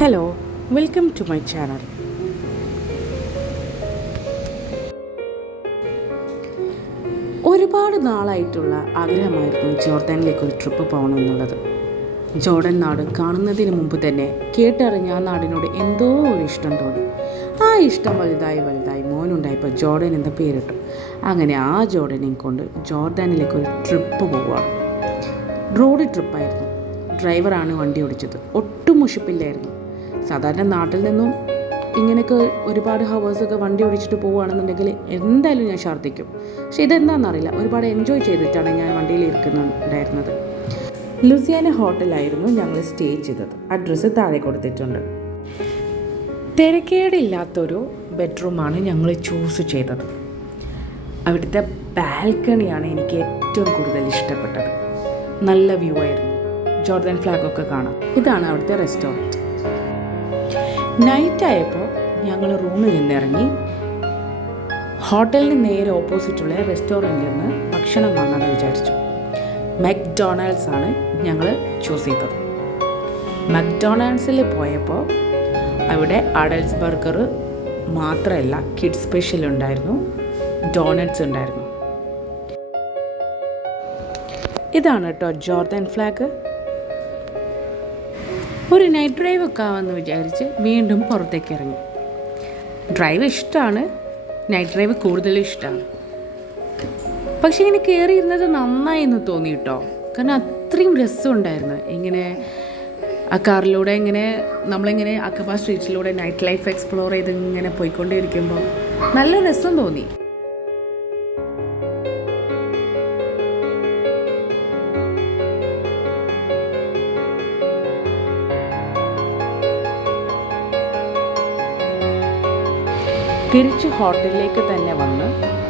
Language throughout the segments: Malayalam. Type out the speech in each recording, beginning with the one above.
Hello, welcome to my channel. ഒരുപാട് നാളായിട്ടുള്ള ആഗ്രഹമായിരുന്നു ജോർദാനിലേക്ക് ഒരു ട്രിപ്പ് പോകണം എന്നുള്ളത്. ജോർഡൻ നാട് കാണുന്നതിന് മുമ്പ് തന്നെ കേട്ടറിഞ്ഞ ആ നാടിനോട് എന്തോ ഒരു ഇഷ്ടം തോന്നി. ആ ഇഷ്ടം വലുതായി മോനുണ്ടായപ്പോൾ ജോർഡൻ എന്ന പേരിട്ടു. അങ്ങനെ ആ ജോർഡനെയും കൊണ്ട് ജോർദാനിലേക്ക് ഒരു ട്രിപ്പ് പോവുകയാണ്. റോഡ് ട്രിപ്പായിരുന്നു. ഡ്രൈവറാണ് വണ്ടി ഓടിച്ചത്. ഒട്ടും മുഷിപ്പില്ലായിരുന്നു. സാധാരണ നാട്ടിൽ നിന്നും ഇങ്ങനെയൊക്കെ ഒരുപാട് ഹവേഴ്സൊക്കെ വണ്ടി ഓടിച്ചിട്ട് പോവുകയാണെന്നുണ്ടെങ്കിൽ എന്തായാലും ഞാൻ ഛർദ്ദിക്കും. പക്ഷെ ഇതെന്താണെന്നറിയില്ല, ഒരുപാട് എൻജോയ് ചെയ്തിട്ടാണ് ഞാൻ വണ്ടിയിൽ ഇരിക്കുന്നുണ്ടായിരുന്നത്. ലുസിയാന ഹോട്ടലായിരുന്നു ഞങ്ങൾ സ്റ്റേ ചെയ്തത്. അഡ്രസ്സ് താഴെ കൊടുത്തിട്ടുണ്ട്. തിരക്കേടില്ലാത്തൊരു ബെഡ്റൂമാണ് ഞങ്ങൾ ചൂസ് ചെയ്തത്. അവിടുത്തെ ബാൽക്കണിയാണ് എനിക്ക് ഏറ്റവും കൂടുതൽ ഇഷ്ടപ്പെട്ടത്. നല്ല വ്യൂ ആയിരുന്നു. ജോർദാൻ ഫ്ലാഗൊക്കെ കാണാം. ഇതാണ് അവിടുത്തെ റെസ്റ്റോറൻറ്റ്. നൈറ്റ് ആയപ്പോൾ ഞങ്ങൾ റൂമിൽ നിന്നിറങ്ങി ഹോട്ടലിന് നേരെ ഓപ്പോസിറ്റുള്ള റെസ്റ്റോറൻറ്റിൽ നിന്ന് ഭക്ഷണം വാങ്ങാമെന്ന് വിചാരിച്ചു. മക്ഡൊണാൾഡ്സ് ആണ് ഞങ്ങൾ ചൂസ് ചെയ്തത്. മക്ഡൊണാൾഡ്സിൽ പോയപ്പോൾ അവിടെ അഡൽട്സ് ബർഗർ മാത്രമല്ല, കിഡ്സ് സ്പെഷ്യൽ ഉണ്ടായിരുന്നു, ഡോണറ്റ്സ് ഉണ്ടായിരുന്നു. ഇതാണ് കേട്ടോ ജോർദാൻ ഫ്ലാഗ്. ഒരു നൈറ്റ് ഡ്രൈവ് ഒക്കെ ആവാമെന്ന് വിചാരിച്ച് വീണ്ടും പുറത്തേക്ക് ഇറങ്ങി. ഡ്രൈവ് ഇഷ്ടമാണ്, നൈറ്റ് ഡ്രൈവ് കൂടുതലും ഇഷ്ടമാണ്. പക്ഷേ ഇങ്ങനെ കയറിയിരുന്നത് നന്നായി എന്ന് തോന്നി കേട്ടോ. കാരണം അത്രയും രസമുണ്ടായിരുന്നു. ഇങ്ങനെ ആ കാറിലൂടെ ഇങ്ങനെ നമ്മളിങ്ങനെ അക്കബ സ്ട്രീറ്റിലൂടെ നൈറ്റ് ലൈഫ് എക്സ്പ്ലോർ ചെയ്ത് ഇങ്ങനെ പോയിക്കൊണ്ടിരിക്കുമ്പോൾ നല്ല രസം തോന്നി. തിരിച്ച് ഹോട്ടലിലേക്ക് തന്നെ വന്ന്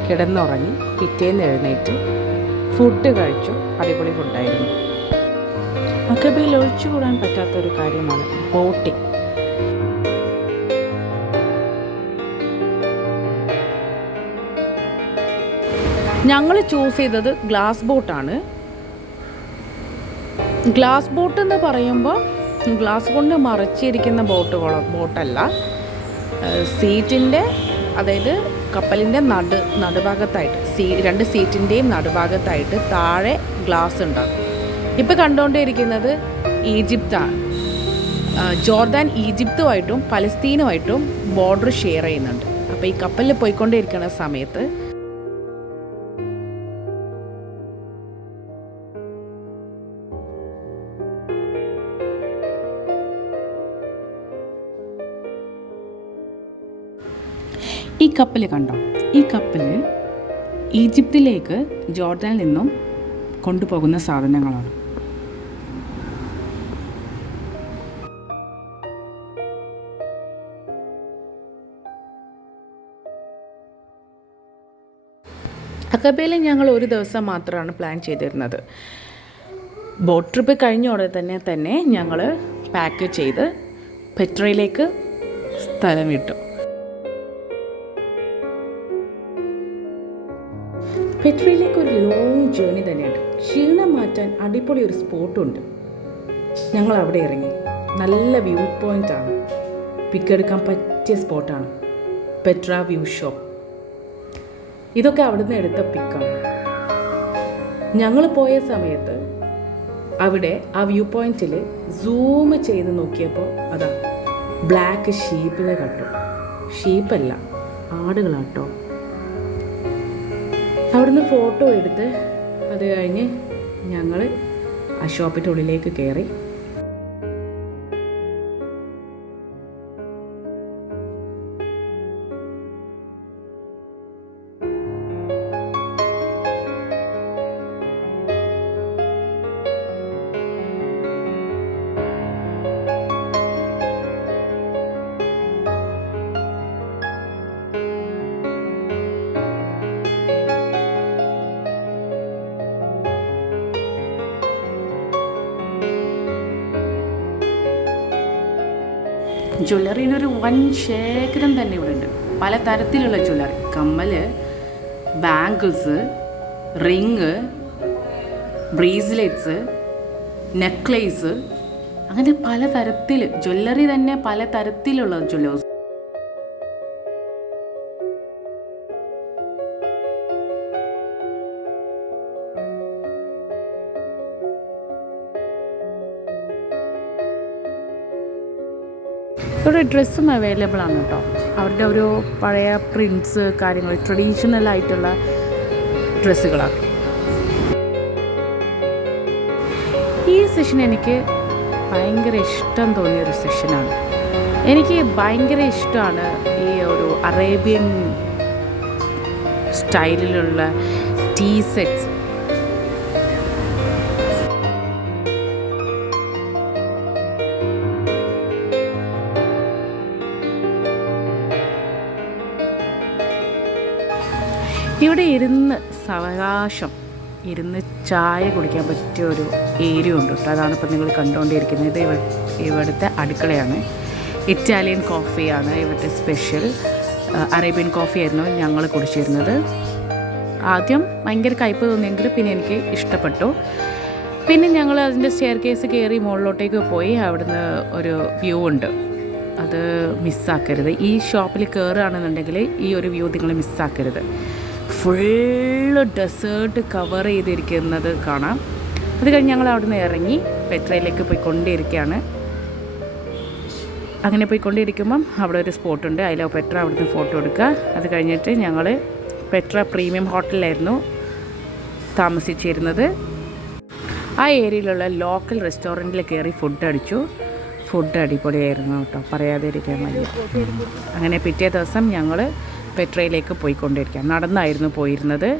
കിടന്നുറങ്ങി. പിറ്റേന്ന് എഴുന്നേറ്റ് ഫുഡ് കഴിച്ചു. അടിപൊളി ഫുഡായിരുന്നു. അക്കബയിൽ ഒഴിച്ചുകൂടാൻ പറ്റാത്തൊരു കാര്യമാണ് ബോട്ടിംഗ്. ഞങ്ങൾ ചൂസ് ചെയ്തത് ഗ്ലാസ് ബോട്ടാണ്. ഗ്ലാസ് ബോട്ട് എന്ന് പറയുമ്പോൾ ഗ്ലാസ് കൊണ്ട് മറച്ചിരിക്കുന്ന ബോട്ടല്ല. സീറ്റിൻ്റെ, അതായത് കപ്പലിൻ്റെ നടുഭാഗത്തായിട്ട് രണ്ട് സീറ്റിൻ്റെയും നടുഭാഗത്തായിട്ട് താഴെ ഗ്ലാസ് ഉണ്ടാകും. ഇപ്പോൾ കണ്ടുകൊണ്ടിരിക്കുന്നത് ഈജിപ്താണ്. ജോർദാൻ ഈജിപ്തുമായിട്ടും പലസ്തീനുമായിട്ടും ബോർഡർ ഷെയർ ചെയ്യുന്നുണ്ട്. അപ്പോൾ ഈ കപ്പലിൽ പോയിക്കൊണ്ടിരിക്കുന്ന സമയത്ത് ഈ കപ്പൽ കണ്ടോ? ഈ കപ്പൽ ഈജിപ്തിലേക്ക് ജോർദാനിൽ നിന്നും കൊണ്ടുപോകുന്ന സാധനങ്ങളാണ്. അക്കബയിൽ ഞങ്ങൾ ഒരു ദിവസം മാത്രമാണ് പ്ലാൻ ചെയ്തിരുന്നത്. ബോട്ട് ട്രിപ്പ് കഴിഞ്ഞ ഉടനെ തന്നെ ഞങ്ങൾ പാക്ക് ചെയ്ത് പെട്രയിലേക്ക് സ്ഥലം വിട്ടു. പെട്രയിലേക്ക് ഒരു ലോങ് ജേർണി തന്നെയുണ്ട്. ക്ഷീണം മാറ്റാൻ അടിപൊളി ഒരു സ്പോട്ടുണ്ട്. ഞങ്ങൾ അവിടെ ഇറങ്ങി. നല്ല വ്യൂ പോയിൻ്റാണ്. പിക്കെടുക്കാൻ പറ്റിയ സ്പോട്ടാണ്. Petra view shop. ഇതൊക്കെ അവിടുന്ന് എടുത്ത പിക്കാണ്. ഞങ്ങൾ പോയ സമയത്ത് അവിടെ ആ വ്യൂ പോയിന്റിൽ സൂം ചെയ്ത് നോക്കിയപ്പോൾ അതാ ബ്ലാക്ക് ഷീപ്പിനെ കണ്ടു. ഷീപ്പല്ല, ആടുകളാട്ടോ. അവിടുന്ന് ഫോട്ടോ എടുത്ത് അത് കഴിഞ്ഞ് ഞങ്ങൾ ആ ഷോപ്പിൻ്റെ ഉള്ളിലേക്ക് കയറി. ജ്വല്ലറിനൊരു വൻ ശേഖരം തന്നെ ഇവിടെ ഉണ്ട്. പല തരത്തിലുള്ള ജ്വല്ലറി, കമ്മൽ, ബാങ്കിൾസ്, റിങ്, ബ്രേസ്ലെറ്റ്സ്, നെക്ലേസ്, അങ്ങനെ പലതരത്തിൽ ജ്വല്ലറി തന്നെ പലതരത്തിലുള്ള ജ്വല്ലേഴ്സ്. ഇവിടെ ഡ്രസ്സും അവൈലബിൾ ആണ് കേട്ടോ. അവരുടെ ഒരു പഴയ പ്രിൻറ്റ്സ് കാര്യങ്ങൾ ട്രഡീഷണൽ ആയിട്ടുള്ള ഡ്രസ്സുകളാണ്. ഈ സെഷൻ എനിക്ക് ഭയങ്കര ഇഷ്ടം തോന്നിയൊരു സെഷനാണ്. എനിക്ക് ഭയങ്കര ഇഷ്ടമാണ് ഈ ഒരു അറേബ്യൻ സ്റ്റൈലിലുള്ള ടീ സെറ്റ്സ്. ഇവിടെ ഇരുന്ന് സാവകാശം ഇരുന്ന് ചായ കുടിക്കാൻ പറ്റിയ ഒരു ഏരിയ ഉണ്ട് കേട്ടോ. അതാണ് ഇപ്പം നിങ്ങൾ കണ്ടുകൊണ്ടിരിക്കുന്നത്. ഇവിടുത്തെ അടുക്കളയാണ്. ഇറ്റാലിയൻ കോഫിയാണ് ഇവിടുത്തെ സ്പെഷ്യൽ. അറേബ്യൻ കോഫി ആയിരുന്നു ഞങ്ങൾ കുടിച്ചിരുന്നത്. ആദ്യം ഭയങ്കര കയ്പ്പ് തോന്നിയെങ്കിൽ പിന്നെ എനിക്ക് ഇഷ്ടപ്പെട്ടു. പിന്നെ ഞങ്ങൾ അതിൻ്റെ സ്റ്റെയർ കേസ് കയറി മുകളിലോട്ടേക്ക് പോയി. അവിടുന്ന് ഒരു വ്യൂ ഉണ്ട്, അത് മിസ്സാക്കരുത്. ഈ ഷോപ്പിൽ കയറുകയാണെന്നുണ്ടെങ്കിൽ ഈ ഒരു വ്യൂ നിങ്ങൾ മിസ്സാക്കരുത്. ഫുള്ള് ഡെസേർട്ട് കവർ ചെയ്തിരിക്കുന്നത് കാണാം. അത് കഴിഞ്ഞ് ഞങ്ങൾ അവിടെ നിന്ന് ഇറങ്ങി പെട്രയിലേക്ക് പോയിക്കൊണ്ടിരിക്കുകയാണ്. അങ്ങനെ പോയിക്കൊണ്ടിരിക്കുമ്പം അവിടെ ഒരു സ്പോട്ടുണ്ട്, ഐ ലവ് പെട്ര. അവിടുന്ന് ഫോട്ടോ എടുക്കുക. അത് കഴിഞ്ഞിട്ട് ഞങ്ങൾ പെട്ര പ്രീമിയം ഹോട്ടലിലായിരുന്നു താമസിച്ചിരുന്നത്. ആ ഏരിയയിലുള്ള ലോക്കൽ റെസ്റ്റോറൻറ്റിൽ കയറി ഫുഡ് അടിച്ചു. ഫുഡ് അടിപൊളിയായിരുന്നു കേട്ടോ, പറയാതെ ഇരിക്കാൻ വയ്യ. അങ്ങനെ പിറ്റേ ദിവസം ഞങ്ങൾ പെട്രയിലേക്ക് പോയിക്കൊണ്ടിരിക്കുക. നടന്നായിരുന്നു പോയിരുന്നത്.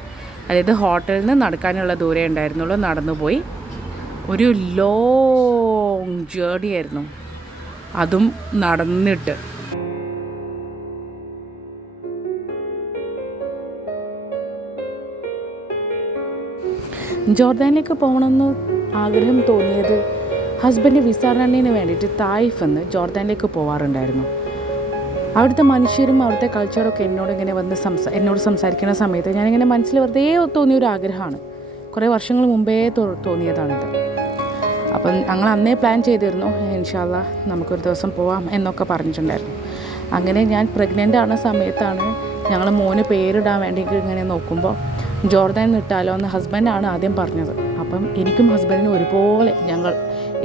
അതായത് ഹോട്ടലിൽ നിന്ന് നടക്കാനുള്ള ദൂരേ ഉണ്ടായിരുന്നുള്ളൂ. നടന്നു പോയി. ഒരു ലോങ് ജേർണി ആയിരുന്നു, അതും നടന്നിട്ട്. ജോർദാനിലേക്ക് പോകണമെന്ന് ആഗ്രഹം തോന്നിയത് ഹസ്ബൻഡ് വിസ റണ്ണിന് വേണ്ടിയിട്ട് തായിഫ് എന്ന് ജോർദാനിലേക്ക് പോകാറുണ്ടായിരുന്നു. അവിടുത്തെ മനുഷ്യരും അവിടുത്തെ കൾച്ചറൊക്കെ എന്നോടിങ്ങനെ വന്ന് എന്നോട് സംസാരിക്കുന്ന സമയത്ത് ഞാനിങ്ങനെ മനസ്സിൽ വെറുതെ തോന്നിയൊരു ആഗ്രഹമാണ്. കുറേ വർഷങ്ങൾ മുമ്പേ തോന്നിയതാണിത്. അപ്പം ഞങ്ങൾ അന്നേ പ്ലാൻ ചെയ്തിരുന്നു, ഇൻഷാ അല്ലാ നമുക്കൊരു ദിവസം പോവാം എന്നൊക്കെ പറഞ്ഞിട്ടുണ്ടായിരുന്നു. അങ്ങനെ ഞാൻ പ്രഗ്നൻ്റ് ആവുന്ന സമയത്താണ് ഞങ്ങൾ മോന് പേരിടാൻ വേണ്ടി ഇങ്ങനെ നോക്കുമ്പോൾ ജോർദാൻ ഇട്ടാലോ എന്ന് ഹസ്ബൻഡാണ് ആദ്യം പറഞ്ഞത്. അപ്പം എനിക്കും ഹസ്ബൻഡിനും ഒരുപോലെ ഞങ്ങൾ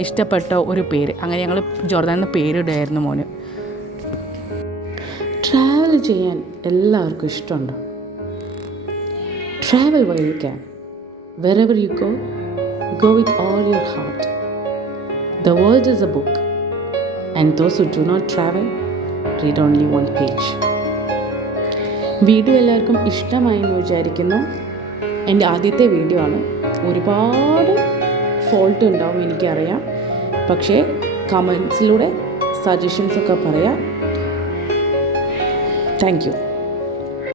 ഇഷ്ടപ്പെട്ട ഒരു പേര്. അങ്ങനെ ഞങ്ങൾ ജോർദാനിൽ പേരിടുമായിരുന്നു മോന്. ട്രാവൽ ചെയ്യാൻ എല്ലാവർക്കും ഇഷ്ടമുണ്ട്. Travel where you can. Wherever you go with all your heart. The world is a book, and those who do not travel read only one page. Video എല്ലാവർക്കും ഇഷ്ടമായി എന്ന് വിചാരിക്കുന്നു. എൻ്റെ ആദ്യത്തെ വീഡിയോ ആണ്. ഒരുപാട് ഫോൾട്ട് ഉണ്ടാവും എനിക്കറിയാം, പക്ഷേ കമൻസിലൂടെ സജഷൻസൊക്കെ പറയാം. Thank you.